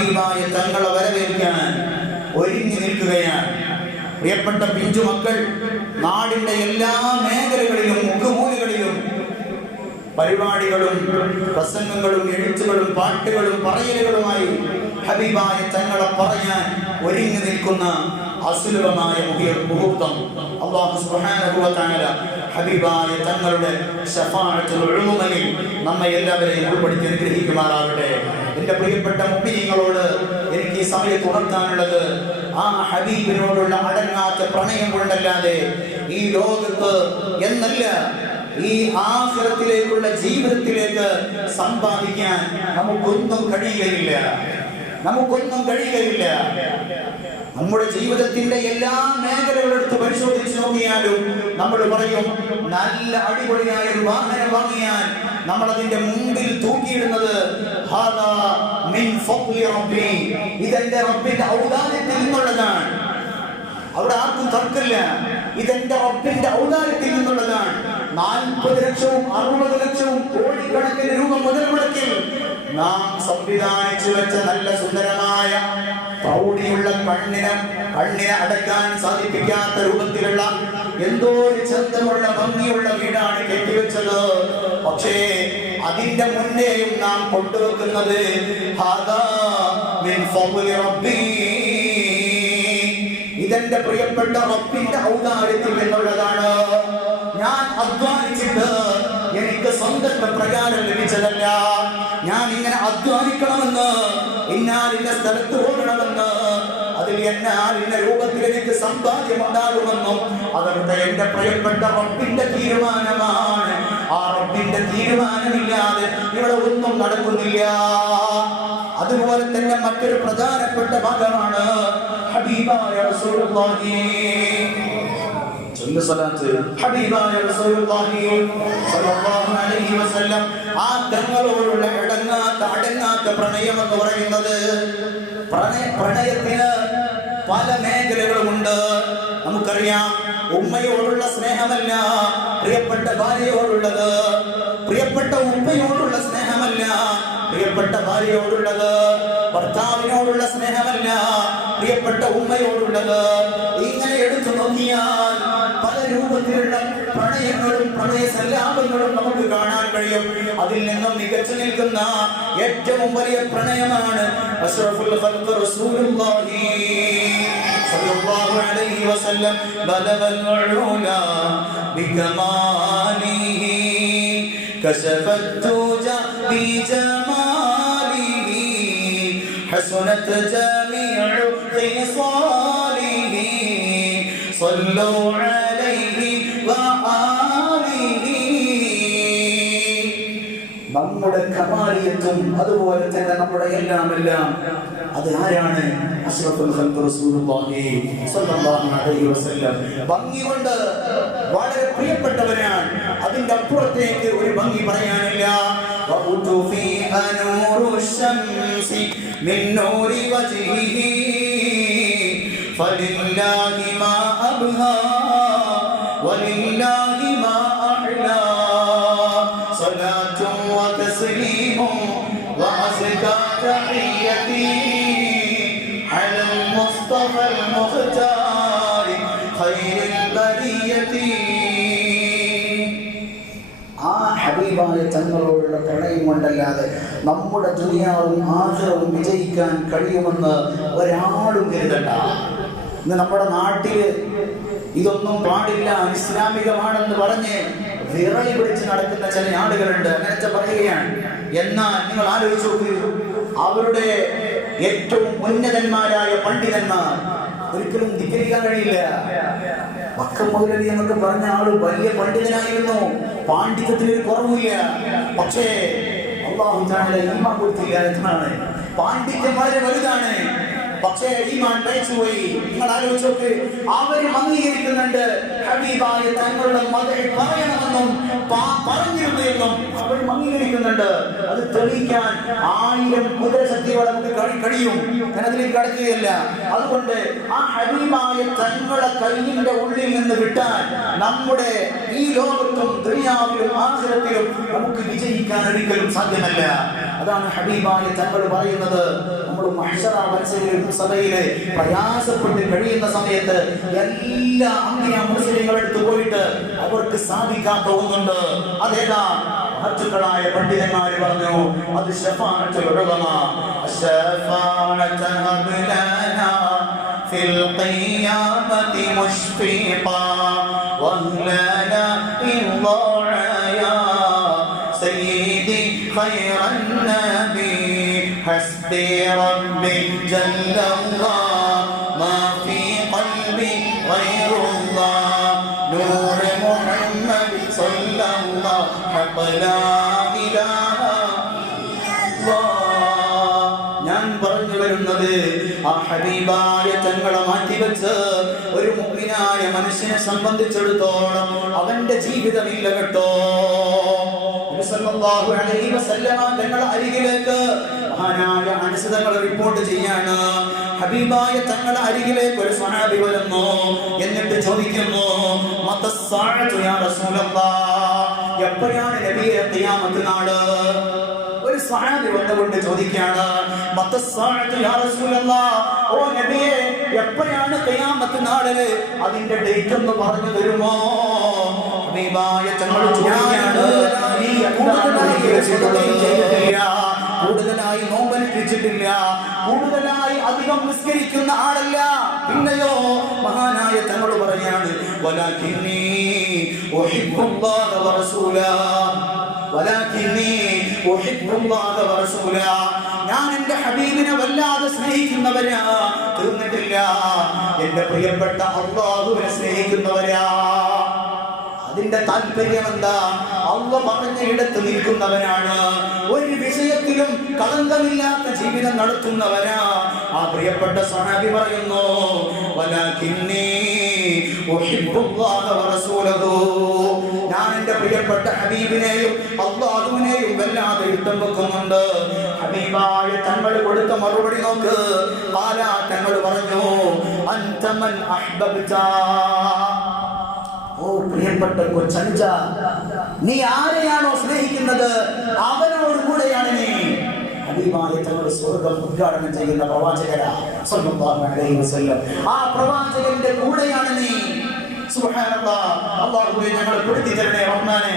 ഹബീബായ തങ്ങളെ വരവേൽക്കാൻ ഒരുങ്ങി നിൽക്കുകയാണ്. പ്രിയപ്പെട്ട പിഞ്ചു മക്കൾ നാടിന്റെ എല്ലാ മേഖലകളിലും മുഖമൂലകളിലും പരിപാടികളും പ്രസംഗങ്ങളും എഴുത്തുകളും പാട്ടുകളും പറയലുകളുമായി ഹബീബായ തങ്ങളെ പറയാൻ ഒരുങ്ങി നിൽക്കുന്ന അസുലഭമായ മുഹി- മുഹൂർത്തം അള്ളാഹു തആല ഹബീബായ തങ്ങളുടെ ശഫാഅത്തുൽ ഉളുമനിൽ നമ്മെ എല്ലാവരെയും ഉൾപ്പെടുത്തി അനുഗ്രഹിക്കുമാറാവട്ടെ എന്റെ പ്രിയപ്പെട്ട മുഅ്മിനീങ്ങളോട് എനിക്ക് ഈ സമയത്ത് ഉണർത്താനുള്ളത് ആ ഹബീബിനോടുള്ള അടങ്ങാത്ത പ്രണയം കൊണ്ടല്ലാതെ ഈ ലോകത്ത് എന്നല്ല ഈ ആഹ്റത്തിലേക്കുള്ള ജീവിതത്തിലേക്ക് സമ്പാദിക്കാൻ നമുക്കൊന്നും കഴിയുകയില്ല. നമുക്കൊന്നും കഴിയുകയില്ല. നമ്മുടെ ജീവിതത്തിന്റെ എല്ലാ മേഖലകളും എടുത്ത് പരിശോധിച്ച് നോക്കിയാലും നമ്മൾ പറയും നല്ല അടിപൊളിയായ ഒരു വാഹനം വാങ്ങിയാൽ നമ്മൾ അതിന്റെ മുമ്പിൽ തൂക്കിയിടുന്നത്. ഇതെന്റെ റബ്ബിന്റെ ഔദാര്യത്തിൽ നിന്നുള്ളതാണ്. അവിടെ ആർക്കും തർക്കമില്ല. ഇതെന്റെ റബ്ബിന്റെ ഔദാര്യത്തിൽ നിന്നുള്ളതാണ്. നാൽപ്പത് ലക്ഷവും അറുപത് ലക്ഷവും കോടിക്കണക്കിന് രൂപ മുതൽ മുടക്കിൽ നാം സംവിധാനിച്ചു വെച്ച നല്ല സുന്ദരമായ പ്രൗഢിയുള്ള കണ്ണിന് കണ്ണിനെ അടക്കാൻ സാധിപ്പിക്കാത്ത രൂപത്തിലുള്ള എന്തോ ഒരു ചന്തമുള്ള ഭംഗിയുള്ള വീടാണ് കെട്ടിവെച്ചത്. പക്ഷേ അതിന്റെ മുന്നേയും നാം കൊണ്ടുവെക്കുന്നത് ഇതെന്റെ പ്രിയപ്പെട്ട റബ്ബിന്റെ ഔദാര്യത്തിൽ എന്നുള്ളതാണ് ഞാൻ അധ്വാനിച്ചിട്ട് എനിക്ക് സ്വന്തത്തെ പ്രകാരം ലഭിച്ചതല്ല. ഞാൻ ഇങ്ങനെ അധ്വാനിക്കണമെന്ന് ഇന്നാലിന്റെ സ്ഥലത്ത് ഓടണമെന്ന് അതിൽ ഇന്ന രൂപത്തിൽ എനിക്ക് സമ്പാദ്യം ഉണ്ടാകുമെന്നും അതൊക്കെ എന്റെ പ്രിയപ്പെട്ട റബ്ബിന്റെ തീരുമാനമാണ്. ആ റബ്ബിന്റെ തീരുമാനമില്ലാതെ ഇവിടെ ഒന്നും നടക്കുന്നില്ല. അതുപോലെ തന്നെ മറ്റൊരു പ്രധാനപ്പെട്ട ഭാഗമാണ് ഹബീബായ റസൂലുള്ളാഹി. ചൊല്ലു സലാത്ത് ഹബീബായ റസൂലുള്ളാഹി സ്വല്ലല്ലാഹു അലൈഹി വസല്ലം. ആ തങ്ങളോടുള്ള അടങ്ങാത്ത അടങ്ങാത്ത പ്രണയം എന്ന് പറയുന്നത് പ്രണയ പ്രണയത്തിന് പല മേഖലകളുമുണ്ട് നമുക്കറിയാം ഉമ്മയോടുള്ള സ്നേഹമല്ല പ്രിയപ്പെട്ട ഭാര്യയോടുള്ളത്. പ്രിയപ്പെട്ട ഉമ്മയോടുള്ള സ്നേഹമല്ല പ്രിയപ്പെട്ട ഭാര്യയോടുള്ളത്. ഭർത്താവിനോടുള്ള സ്നേഹമല്ല പ്രിയപ്പെട്ട ഉമ്മയോടുള്ളത്. ഇങ്ങനെ എടുത്തു നോക്കിയാൽ പല രൂപത്തിലുള്ള പ്രണയങ്ങളും പ്രണയ സല്ലാപങ്ങളും നമുക്ക് കാണാൻ കഴിയും. അതിൽ നിന്നും മികച്ചു നിൽക്കുന്ന ഏറ്റവും വലിയ പ്രണയമാണ് അഷ്റഫുൽ ഖൽഖ് റസൂലുള്ളാഹി സല്ലല്ലാഹു അലൈഹി വസല്ലം. حسنت جميع خصاله صلوا عليه وآله നമ്മുടെ കമാലിയത്തും അതുപോലെ തന്നെ നമ്മുടെ എല്ലാം എല്ലാം അത് ആരാണ് അഷ്റഫുൽ ഖൽഖ് റസൂലുള്ളാഹി സ്വല്ലല്ലാഹു അലൈഹി വസല്ലം ഭംഗി കൊണ്ട് വളരെ പ്രിയപ്പെട്ടവരാണ് അതിന്റെ അപ്പുറത്തേക്ക് ഒരു ഭംഗി പറയാനില്ല وقلت فيها نور الشمس من نور وجهه. فلله ما أبهى ولله ما أعلى صلاة وتسليم وأزكى تحيتي على المصطفى المختار خير البرية. آه ഹബീബായ തങ്ങളോടുള്ള പ്രണയം കൊണ്ടല്ലാതെ നമ്മുടെ ദുനിയാവും ആഗ്രഹവും വിജയിക്കാൻ കഴിയുമെന്ന് ഒരാളും കരുതണ്ട. ഇന്ന് നമ്മുടെ നാട്ടിൽ ഇതൊന്നും പാടില്ല ഇസ്ലാമികമാണെന്ന് പറഞ്ഞ് വിറയി പിടിച്ച് നടക്കുന്ന ചില ആളുകളുണ്ട്. അങ്ങനത്തെ പറയുകയാണ്. എന്നാൽ നിങ്ങൾ ആലോചിച്ച് നോക്കൂ അവരുടെ ഏറ്റവും ഉന്നതന്മാരായ പണ്ഡിതന്മാർ ഒരിക്കലും ധിക്കരിക്കാൻ കഴിയില്ല. വക്കം മൗലവി എന്നൊക്കെ പറഞ്ഞ ആൾ വലിയ പണ്ഡിതനായിരുന്നു. പാണ്ഡിത്യത്തിൽ ഒരു കുറവില്ല പക്ഷേ അള്ളാഹു എന്നാണ്. പാണ്ഡിത്യം വളരെ വലുതാണ്. പക്ഷേ ഈമാൻ പോയി നിങ്ങൾ ആലോചിച്ചോക്ക് അവർ അംഗീകരിക്കുന്നുണ്ട്. ഹബീബായ തങ്ങളുടെ മകൾ പറയണമെന്നും പറഞ്ഞിരുന്നെന്നും അവർ അംഗീകരിക്കുന്നുണ്ട്. അത് തെളിയിക്കാൻ ആയിരം കുതിരശക്തികളെ നമുക്ക് കഴി- കഴിയും. ഞാൻ അതിലേക്ക് കടക്കുകയല്ല. അതുകൊണ്ട് ആ ഹബീബായ തങ്ങളുടെ കയ്യിന്റെ ഉള്ളിൽ നിന്ന് വിട്ടാൽ നമ്മുടെ ഈ ലോകത്തും ദുനിയാവിലും ആശ്രത്തിലും നമുക്ക് വിജയിക്കാൻ ഒരിക്കലും സാധ്യമല്ല. അതാണ് ഹബീബായ തങ്ങൾ പറയുന്നത്. നമ്മൾ സഭയിലെ പ്രയാസപ്പെട്ട് കഴിയുന്ന സമയത്ത് എല്ലാ അങ്ങനെ മുസ്ലിങ്ങൾ എടുത്തു പോയിട്ട് അവർക്ക് സാധിക്കാത്ത ഒന്നുണ്ട് അതേതാ? മഹത്തുക്കളായ പണ്ഡിതന്മാർ പറഞ്ഞു അത് ഷഫാഅത്ത് ഫിൽ ഖിയാമത്തി حسبي ربي جل الله ما في قلبي غير الله نور محمد صلى الله حق لا إله ഞാൻ പറഞ്ഞു വരുന്നത് ആ ഹബീബായ തങ്ങളെ മാറ്റിവെച്ച് ഒരു മുഗ്നായ മനുഷ്യനെ സംബന്ധിച്ചിടത്തോളം അവന്റെ ജീവിതമില്ല കേട്ടോ നബി സല്ലല്ലാഹു അലൈഹി വസല്ലമ തങ്ങളെ അരികിലേക്ക് മഹാനായ അനുസൃതങ്ങൾ റിപ്പോർട്ട് ചെയ്യാണ്. ഹബീബായ തങ്ങളെ അരികിലേക്ക് ഒരു സഹാബി വരുന്നു. എന്നിട്ട് ചോദിക്കുന്നു എപ്പോഴാണ് നബിയെ ഖിയാമത്ത് നാൾ? ഒരു സഹാബി വന്നുകൊണ്ട് റസൂലല്ലാഹ് ഓ നബിയെ എപ്പോഴാണ് ഖിയാമത്ത് നാളിൽ അതിന്റെ ഡേറ്റ് ഒന്ന് പറഞ്ഞു തരുമോ? ഹബീബായ തങ്ങൾ ചോദിക്കാണ് നീ കൂടുതലായി നോമ്പനുഷ്ഠിച്ചിട്ടില്ല കൂടുതലായി അധികം നിസ്കരിക്കുന്ന ആളല്ല. പിന്നെയോ മഹാനായ തങ്ങൾ പറയാണ് ഞാൻ എന്റെ ഹബീബിനെ വല്ലാതെ സ്നേഹിക്കുന്നവരാ. തീർന്നിട്ടില്ല. എന്റെ പ്രിയപ്പെട്ട അള്ളാഹുവിനെ സ്നേഹിക്കുന്നവരാ. അതിന്റെ താല്പര്യം എന്താ? അവ പറഞ്ഞിടത്ത് നിൽക്കുന്നവനാണ്. ഒരു വിഷയത്തിലും കളങ്കമില്ലാത്ത ജീവിതം നടത്തുന്നവരാ ആ പ്രിയപ്പെട്ട സഹാബി പറയുന്നു ഞാൻ എന്റെ പ്രിയപ്പെട്ട ഹബീബിനെയും അള്ളാഹുവിനെയും വല്ലാതെ ഇഷ്ടം വെക്കുന്നുണ്ട്. ഹബീബായ തങ്ങൾ കൊടുത്ത മറുപടി നോക്ക്. പാലാ തങ്ങൾ പറഞ്ഞു അന്തമൻ അഹ്ബബ്ത. ഓ പ്രിയപ്പെട്ട കൊച്ചനുജ നീ ആരെയാണോ സ്നേഹിക്കുന്നത്? അവനോട് കൂടെയാണ് നീ. ഹബീബായ തങ്ങളുടെ സ്വർഗം ഉദ്ഘാടനം ചെയ്യുന്ന പ്രവാചകരാ ആ പ്രവാചകന്റെ കൂടെയാണ് നീ. അല്ലാഹുവേ ഞങ്ങളെ പെടുത്തി തരണേ റഹ്മാനെ.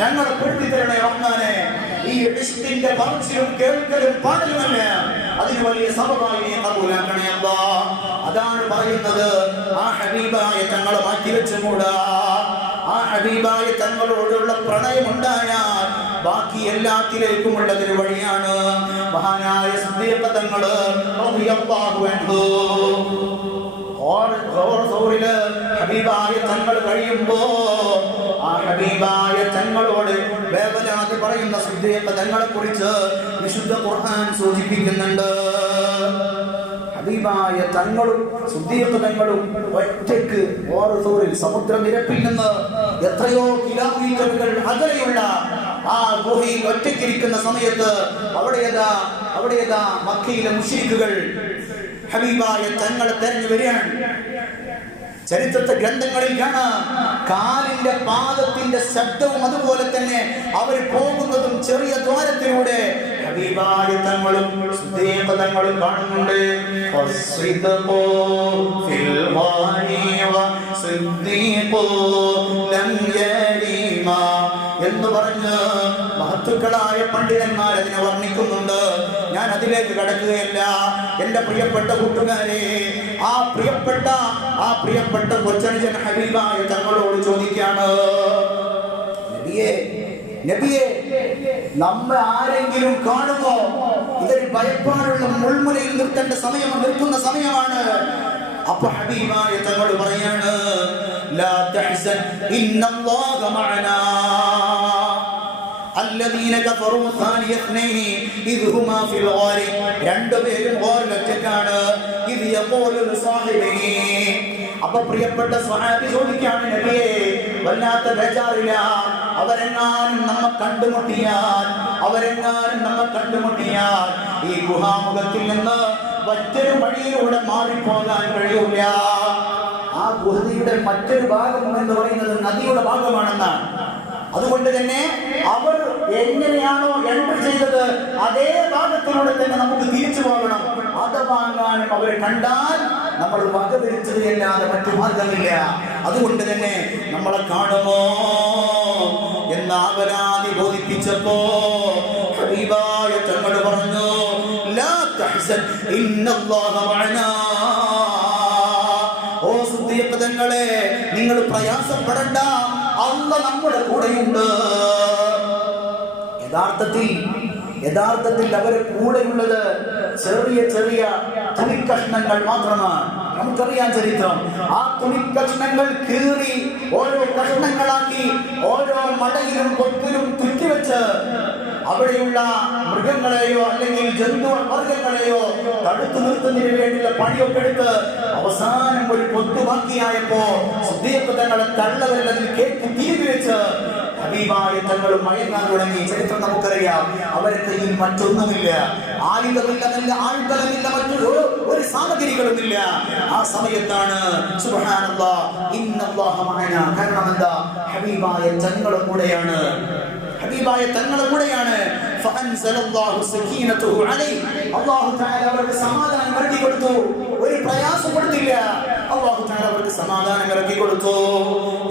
ഞങ്ങളെ പെടുത്തി തരണേ ഈ ഇഷ്ടിന്റെ പറച്ചിലും കേൾക്കലും പാടലുമല്ല. അതിന് വലിയ സബബായി നീ കബൂലാക്കണേ അതാണ് പറയുന്നത്. ആ ഹബീബായ തങ്ങളെ മാറ്റി വെച്ചുകൂടാ. ആ ഹബീബായ തങ്ങളോടുള്ള പ്രണയം ഉണ്ടായാൽ ബാക്കി എല്ലാത്തിലേക്കുമുള്ളതൊരു വഴിയാണ് മഹാനായ സന്ദീപ തങ്ങൾ ഹബീബായ തങ്ങൾ കഴിയുമ്പോ ആ ഹബീബായ തങ്ങളോട് വേവലാതി പറയുന്ന സുദ്ദീഖ തങ്ങളെ കുറിച്ച് വിശുദ്ധ ഖുർആൻ സൂചിപ്പിക്കുന്നുണ്ട്. ഹബീബായ തങ്ങളും സുദ്ദീഖ തങ്ങളും ഒറ്റയ്ക്ക് ഓറസൂറിൽ സമുദ്രനിരപ്പിൽ നിന്ന് എത്രയോ കിലോമീറ്ററുകൾ അകലെയുള്ള ആ ഗുഹയിൽ ഒറ്റയ്ക്കിരിക്കുന്ന സമയത്ത് അവിടെയതാ അവിടെയതാ മക്കയിലെ മുശ്രിക്കുകൾ ഹബീബായ തങ്ങളെ തെരഞ്ഞു വരികയാണ്. ചരിത്രത്തെ ഗ്രന്ഥങ്ങളിൽ കാണാം. കാലിന്റെ പാദത്തിന്റെ ശബ്ദവും അതുപോലെ തന്നെ അവർ പോകുന്നതും ചെറിയ ദ്വാരത്തിലൂടെ തങ്ങളും തങ്ങളും എന്ന് പറഞ്ഞ് മഹത്തുക്കളായ പണ്ഡിതന്മാർ അതിനെ വർണിക്കുന്നുണ്ട്. ഞാൻ അതിലേക്ക് കടക്കുകയല്ല. എന്റെ പ്രിയപ്പെട്ട കൂട്ടുകാരെ ആ പ്രിയപ്പെട്ട ആ പ്രിയപ്പെട്ട കൊച്ചനുജൻ ഹബീബായ തങ്ങളോട് ചോദിക്കാണ് നബിയെ ആരെങ്കിലും കാണുമോ? ഇതൊരു ഭയപ്പാടുള്ള മുൾമുനയിൽ നിർത്തേണ്ട സമയം നിൽക്കുന്ന സമയമാണ്. അപ്പൊ ഹബീബായ തങ്ങളോട് പറയാണ് ലാ തഹ്സൻ ഇന്നല്ലാഹ മഅനാ. الذين كفروا ثاني اثنين إذ هما في الغار രണ്ടുപേരും ഓർലൊറ്റക്കാണ് ഇത് യഖൂലു ലിസാഹിബിഹി അപ്പൊ പ്രിയപ്പെട്ട സ്വഹാബി ചോദിക്കാണ് നബിയെ വല്ലാത്ത ബേജാറില്ല അവരെങ്ങാനും നമ്മ കണ്ടുമുട്ടിയാൽ അവരെങ്ങാനും നമ്മ കണ്ടുമുട്ടിയാൽ ഈ ഗുഹാമുഖത്തിൽ നിന്ന് മറ്റൊരു വഴിയിലൂടെ മാറിപ്പോകാൻ കഴിയൂല ആ ഗുഹയുടെ മറ്റൊരു ഭാഗം എന്ന് പറയുന്നത് നദിയുടെ ഭാഗമാണെന്നാണ് അതുകൊണ്ട് തന്നെ അവർ എങ്ങനെയാണോ എൻട്രി ചെയ്തത് അതേ ഭാഗത്തിലൂടെ തന്നെ നമുക്ക് തിരിച്ചു പോകണം. അത് വാങ്ങാനും അവരെ കണ്ടാൽ നമ്മൾ വകവരുത്തുകയല്ലാതെ മറ്റു മാർഗമില്ല അതുകൊണ്ട് തന്നെ നമ്മളെ കാണുമോ എന്ന അപരാധി ബോധിപ്പിച്ചപ്പോ തങ്ങൾ പറഞ്ഞു ലാ തഹ്സൻ സുദ്ദീഖതങ്ങളെ നിങ്ങൾ പ്രയാസപ്പെടണ്ട. അല്ല നമ്മുടെ കൂടെയുണ്ട്. യഥാർത്ഥത്തിൽ യഥാർത്ഥത്തിൽ അവരെ കൂടെയുള്ളത് ചെറിയ ചെറിയ തുണിക്കഷ്ണങ്ങൾ മാത്രമാണ്. നമുക്കറിയാം ചരിത്രം. ആ തുണിക്കഷ്ണങ്ങൾ കീറി ഓരോ കഷ്ണങ്ങളാക്കി ഓരോ മടയിലും കൊത്തിലും തുറ്റിവെച്ച് അവിടെയുള്ള മൃഗങ്ങളെയോ അല്ലെങ്കിൽ ജന്തു വർഗങ്ങളെയോ തടുത്തു നിർത്തുന്നതിന് വേണ്ടിയുള്ള പണിയൊക്കെ എടുത്ത് അവസാനം ഒരു പൊത്തുവാക്കിയായപ്പോ സുദ്ദീഖ് തങ്ങളെ തള്ളവരിൽ കേക്ക് തീരു വെച്ച് ഹബീബായ തങ്ങൾ മയങ്ങാൻ തുടങ്ങി. ചരിത്രം നമുക്കറിയാം. അവരെ കയ്യിൽ മറ്റൊന്നുമില്ല. ആയുധമില്ല നല്ല ആൾബലമില്ല മറ്റൊരു ഒരു സാമഗ്രികളുമില്ല. ആ സമയത്താണ് സുബ്ഹാനല്ലാഹ് ഇന്നല്ലാഹ മഅന. കാരണം എന്താ? ഹബീബായ തങ്ങളും കൂടെയാണ് ഹബീബായ തങ്ങളെ കൂടെയാണ്. ഒരു പ്രയാസപ്പെടുത്തില്ല അള്ളാഹു അവർക്ക് സമാധാനം ഇറക്കി കൊടുത്തു.